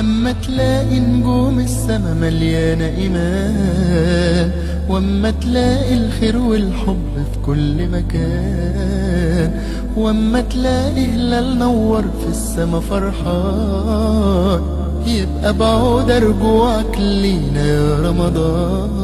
لما تلاقي نجوم السما مليانة إيمان، واما تلاقي الخير والحب في كل مكان، واما تلاقي هلال نور في السما فرحان، يبقى بعود رجوعك لينا يا رمضان.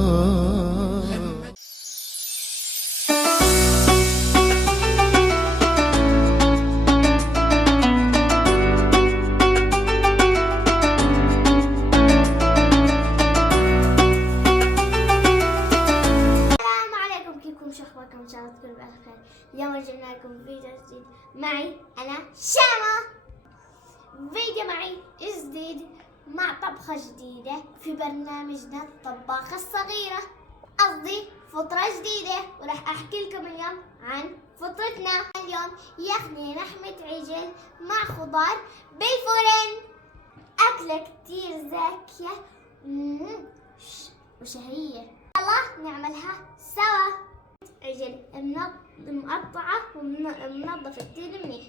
شو اخباركم؟ ان شاء الله تكونوا بألف خير. اليوم رجعنا لكم فيديو جديد معي انا شامة. فيديو معي جديد مع طبخة جديدة في برنامجنا الطباخة الصغيرة، قصدي فطرة جديدة، وراح احكي لكم اليوم عن فطرتنا. اليوم يخني لحمة عجل مع خضار بالفرن، أكلة كتير زاكية وشهية. يلا نعملها سوا. عجل مقطعة ومنظفة كتير منيح.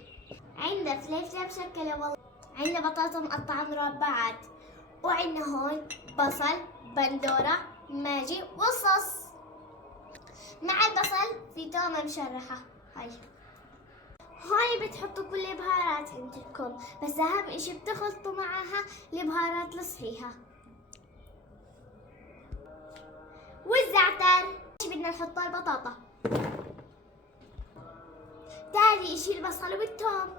عندنا فلفلة مشكلة والله، عندنا بطاطا مقطعة مربعات، وعندنا هون بصل بندورة ماجي وصوص. مع البصل في تومة مشرحة. هاي بتحطوا كل البهارات عندكم، بس أهم إشي بتخلطوا معها البهارات الصحيحة والزعتر. بدنا نحط البطاطا. تاني اشي البصل والثوم.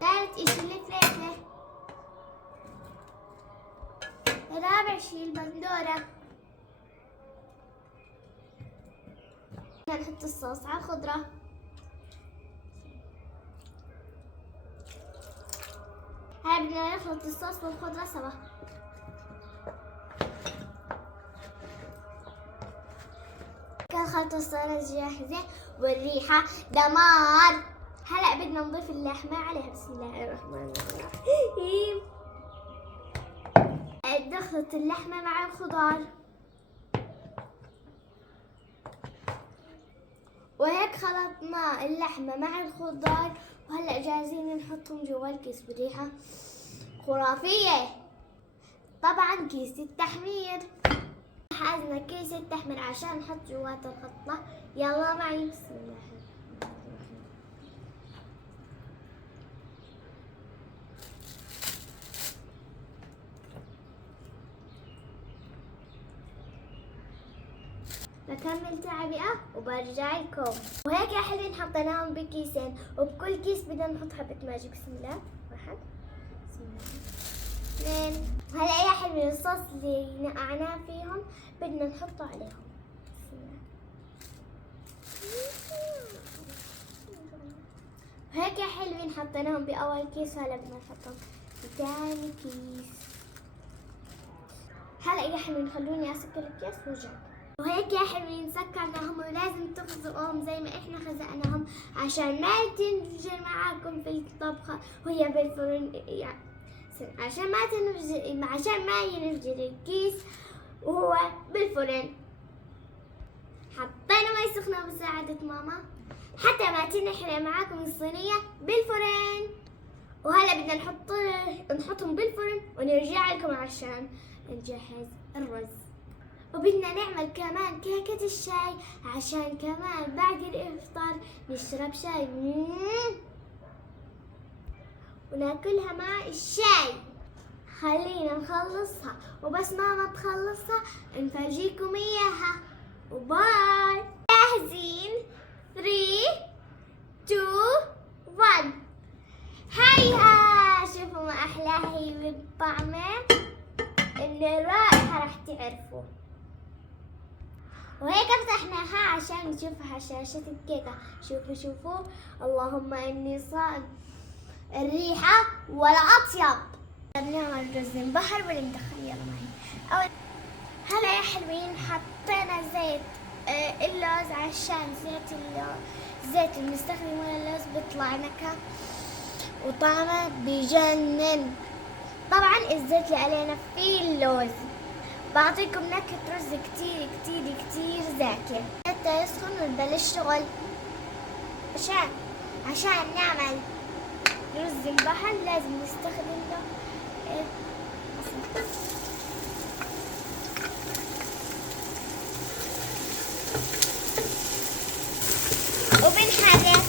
ثالث اشي الفلفلة. رابع اشي البندورة. بدنا نحط الصوص على الخضرة. هاي بدنا نخلط الصوص والخضرة سوا. الخلطة صارت جاهزة والريحة دمار. هلأ بدنا نضيف اللحمة عليها. بسم الله الرحمن الرحيم. نخلط اللحمة مع الخضار، وهيك خلطنا اللحمة مع الخضار، وهلأ جاهزين نحطهم جوا الكيس بريحة خرافية. طبعا كيس التحمير، حازنا كيس التحمير عشان نحط جوات الخلطة. يلا معي. بسم الله بكمل تعبئة وبرجع لكم. وهيك يا حلوين حطيناهم بكيسين، وبكل كيس بدنا نحط حبة ماجي. بسم الله. واحد، بسم الله، اثنين. هلا يا حلوين الصوص اللي نقعناه فيهم بدنا نحطه عليهم. بسم الله. هيك يا حلوين حطيناهم بأول كيس، هلا بدنا نحطهم بثاني كيس. هلا يا حلوين خلوني اسكر الكيس وارجع. وهيك يا حلوين سكرناهم، ولازم تخزقوهم زي ما احنا خزقناهم عشان ما تنفجر معاكم في الطبخة وهي بالفرن، يعني عشان ما ينفجر الكيس وهو بالفرن. حطينا مي سخنة بمساعدة ماما حتى ما تنحرق معاكم الصينية بالفرن. وهلا بدنا نحطهم بالفرن ونرجع لكم عشان نجهز الرز. وبدنا نعمل كمان كيكة الشاي عشان كمان بعد الإفطار نشرب شاي وناكلها مع الشاي. خلينا نخلصها، وبس ماما تخلصها نفرجيكم إياها. وباي. جاهزين؟ 3 2 1. هيها شوفوا ما أحلاها هي بالطعمة. اللي رائحة راح تعرفوا. وهيك فتحناها عشان نشوفها شاشة الكيكة. شوفوا اللهم إني صائم. الريحة ولا أطيب. بنعمل رز بحر ولا مدخن. يلا معي. هلا يا حلوين حطينا زيت اللوز عشان زيت اللي بنستخدمه للوز بيطلع نكهة وطعمه بيجنن. طبعا الزيت اللي علينا فيه اللوز. بعطيكم نكهة رز كتير كتير كتير زاكية. حتى يسخن ونبلش شغل عشان نعمل رز رز البحر لازم نستخدم له وبنحرك.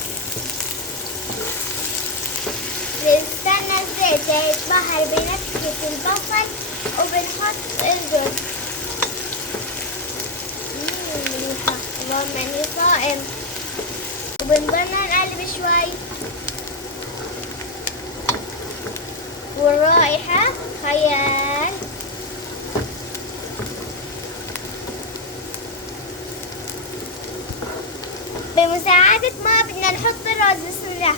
بنستنى الزيت يتبخر بنكهة البصل وبنحط الرز. ريحة، اللهم اني صائم. وبنضلنا نقلب شوي والرائحة خيال. بمساعدة ما بدنا نحط الرز. بسم الله.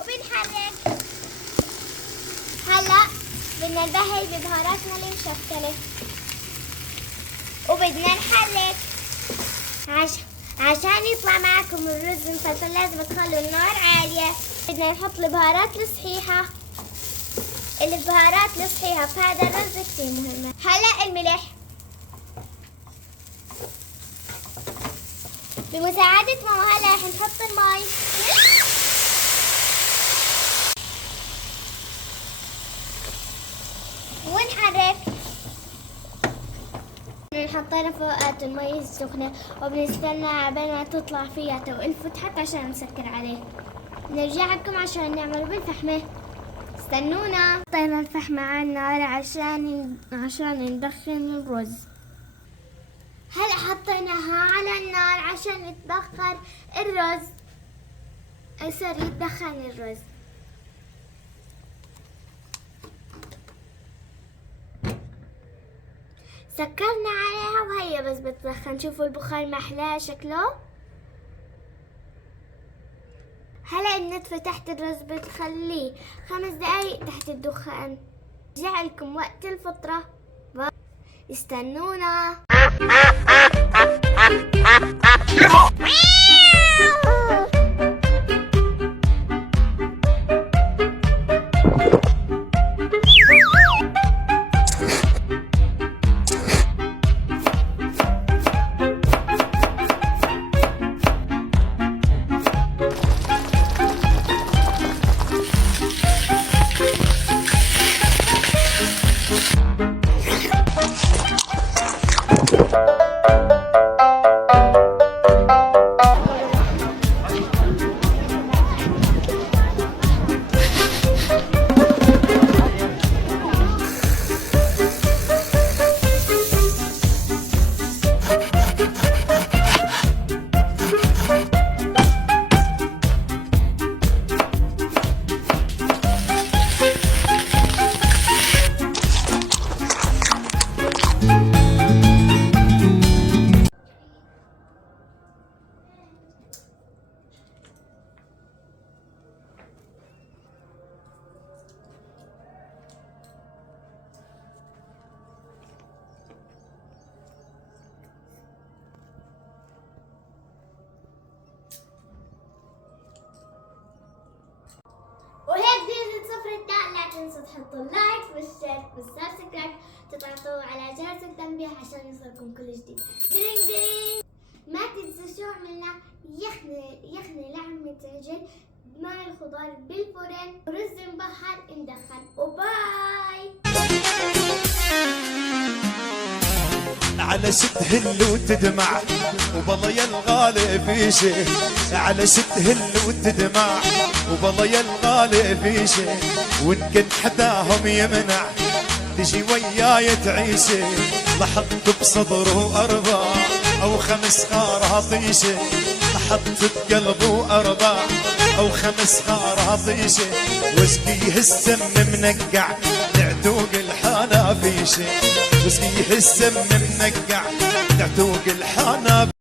وبنحرك. هلا بدنا ندهي ببهاراتنا المشكلة وبدنا نحرك عشان يطلع معكم الرز مفلفل. لازم تخلوا النار عالية. بدنا نحط البهارات الصحيحة. البهارات الصحيحة في هذا الرز كتير مهمة. هلا الملح بمساعدة ماما. هلا رح نحط المي ونحرك. حطينا فوقات المي السخنة وبنستنى عبال ما تطلع فيها وانفتحت عشان نسكر عليه. نرجع لكم عشان نعمل بالفحمة. استنونا. حطينا الفحمة على النار عشان ندخن الرز. هلا حطيناها على النار عشان يتبخر الرز. يصير يتدخن الرز. سكرنا عليها وهي بس بتدخن. شوفوا البخار محلاه شكله. هلا النتفة تحت الرز بتخليه 5 دقايق تحت الدخان. رجع لكم وقت الفطرة. استنونا. تنسوا تحطوا لايك والشير والسبسكرايب، تضغطوا على جرس التنبيه عشان يوصلكم كل جديد. ديرينج ديرينج. ما تنسوا شو عملنا، يخني لحمة عجل مع الخضار بالفرن ورز مبحر مدخن. وباي. على ستهل وتدمع وبالله يا الغالي في شيء، على ستهل وتدمع وبالله يا الغالي في شيء، وان كنت حداهم يمنع تجي وياي تعيشي، لحظت بصدره 4 أو 5 خراطيشي، لحظت بقلبه 4 أو 5 خراطيشي، واسقيه السم منقع تعتوق الحنافيشي، واسقيه السم منقع تعتوق الحنافيشي.